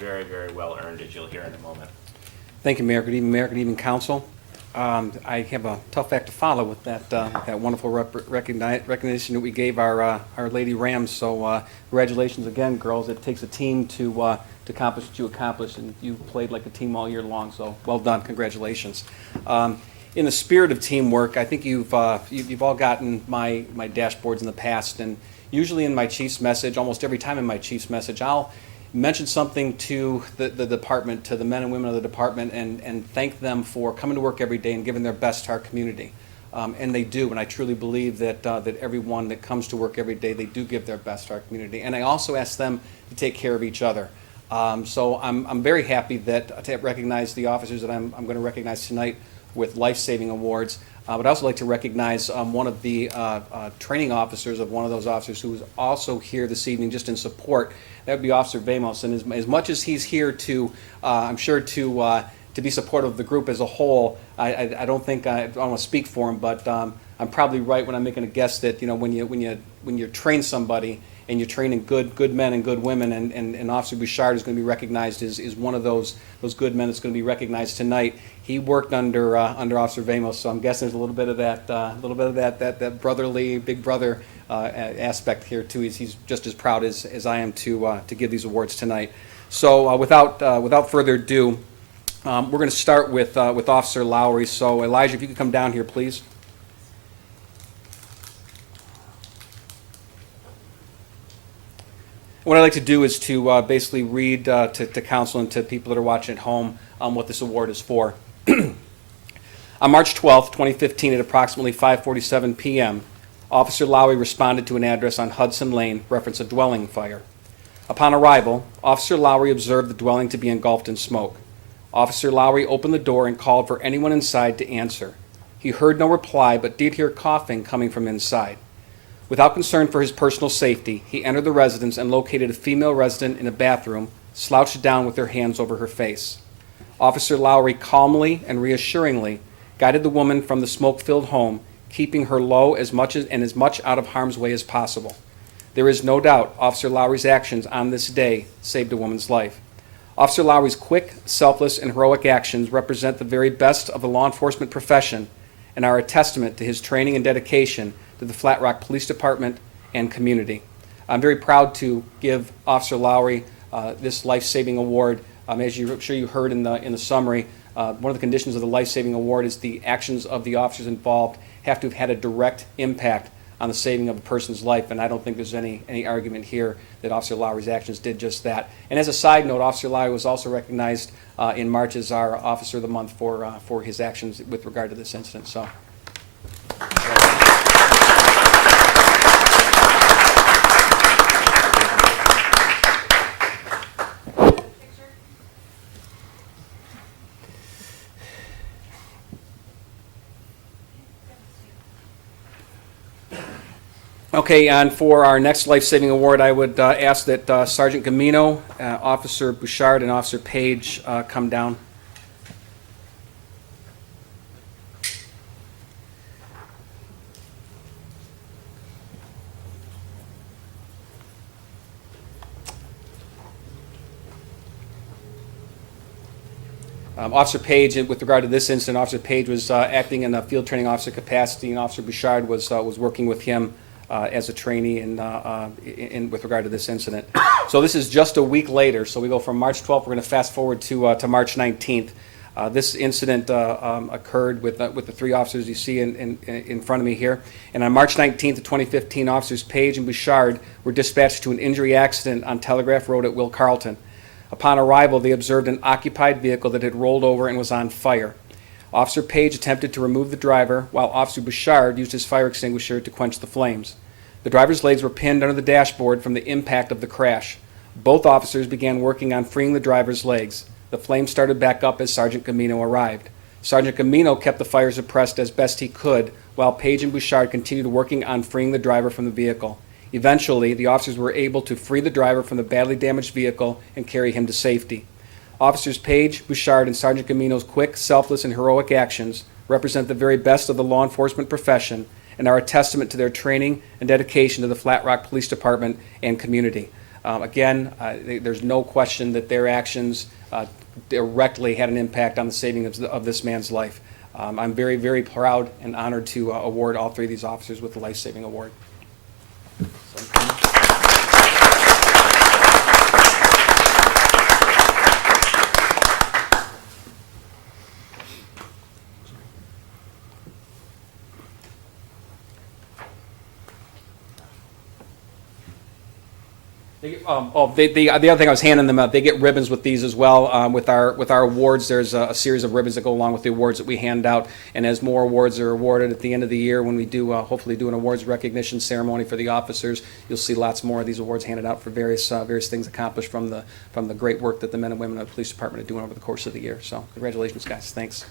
very, very well earned, as you'll hear in a moment. Thank you, Mayor. Good evening, Mayor. Good evening, Council. I have a tough act to follow with that wonderful recognition that we gave our Lady Rams. So congratulations again, girls. It takes a team to accomplish what you accomplished, and you played like a team all year long. So well done. Congratulations. In the spirit of teamwork, I think you've all gotten my dashboards in the past, and usually in my chief's message, almost every time in my chief's message, I'll mention something to the department, to the men and women of the department, and thank them for coming to work every day and giving their best to our community. And they do, and I truly believe that everyone that comes to work every day, they do give their best to our community. And I also ask them to take care of each other. So I'm very happy to recognize the officers that I'm going to recognize tonight with life-saving awards. But I'd also like to recognize one of the training officers of one of those officers who is also here this evening just in support. That would be Officer Vamos. And as much as he's here to, I'm sure, to be supportive of the group as a whole, I don't think I want to speak for him, but I'm probably right when I'm making a guess that when you train somebody and you're training good men and good women, and Officer Bouchard is going to be recognized as one of those good men that's going to be recognized tonight. He worked under Officer Vamos, so I'm guessing there's a little bit of that brotherly, big brother aspect here too. He's just as proud as I am to give these awards tonight. So without further ado, we're going to start with Officer Lowry. So Elijah, if you could come down here, please. What I'd like to do is to basically read to council and to people that are watching at home what this award is for. On March 12th, 2015, at approximately 5:47 p.m., Officer Lowry responded to an address on Hudson Lane referencing a dwelling fire. Upon arrival, Officer Lowry observed the dwelling to be engulfed in smoke. Officer Lowry opened the door and called for anyone inside to answer. He heard no reply, but did hear coughing coming from inside. Without concern for his personal safety, he entered the residence and located a female resident in a bathroom, slouched down with her hands over her face. Officer Lowry calmly and reassuringly guided the woman from the smoke-filled home, keeping her low as much out of harm's way as possible. There is no doubt Officer Lowry's actions on this day saved a woman's life. Officer Lowry's quick, selfless, and heroic actions represent the very best of the law enforcement profession and are a testament to his training and dedication to the Flat Rock Police Department and community. I'm very proud to give Officer Lowry this life-saving award. As I'm sure you heard in the summary, one of the conditions of the life-saving award is the actions of the officers involved have to have had a direct impact on the saving of a person's life, and I don't think there's any argument here that Officer Lowry's actions did just that. And as a side note, Officer Lowry was also recognized in March as our Officer of the Month for his actions with regard to this incident. So. Okay, and for our next life-saving award, I would ask that Sergeant Gamino, Officer Bouchard, and Officer Page come down. Officer Page, with regard to this incident, Officer Page was acting in a field training officer capacity, and Officer Bouchard was working with him as a trainee with regard to this incident. So this is just a week later. So we go from March 12th. We're going to fast forward to March 19th. This incident occurred with the three officers you see in front of me here. And on March 19th of 2015, Officers Page and Bouchard were dispatched to an injury accident on Telegraph Road at Will Carlton. Upon arrival, they observed an occupied vehicle that had rolled over and was on fire. Officer Page attempted to remove the driver, while Officer Bouchard used his fire extinguisher to quench the flames. The driver's legs were pinned under the dashboard from the impact of the crash. Both officers began working on freeing the driver's legs. The flames started back up as Sergeant Gamino arrived. Sergeant Gamino kept the fire suppressed as best he could, while Page and Bouchard continued working on freeing the driver from the vehicle. Eventually, the officers were able to free the driver from the badly damaged vehicle and carry him to safety. Officers Page, Bouchard, and Sergeant Gamino's quick, selfless, and heroic actions represent the very best of the law enforcement profession and are a testament to their training and dedication to the Flat Rock Police Department and community. Again, there's no question that their actions directly had an impact on the saving of this man's life. I'm very, very proud and honored to award all three of these officers with the Life Saving Award. The other thing I was handing them out, they get ribbons with these as well. With our awards, there's a series of ribbons that go along with the awards that we hand out. And as more awards are awarded at the end of the year, when we do hopefully do an awards recognition ceremony for the officers, you'll see lots more of these awards handed out for various things accomplished from the great work that the men and women of the police department are doing over the course of the year. So congratulations, guys. Thanks.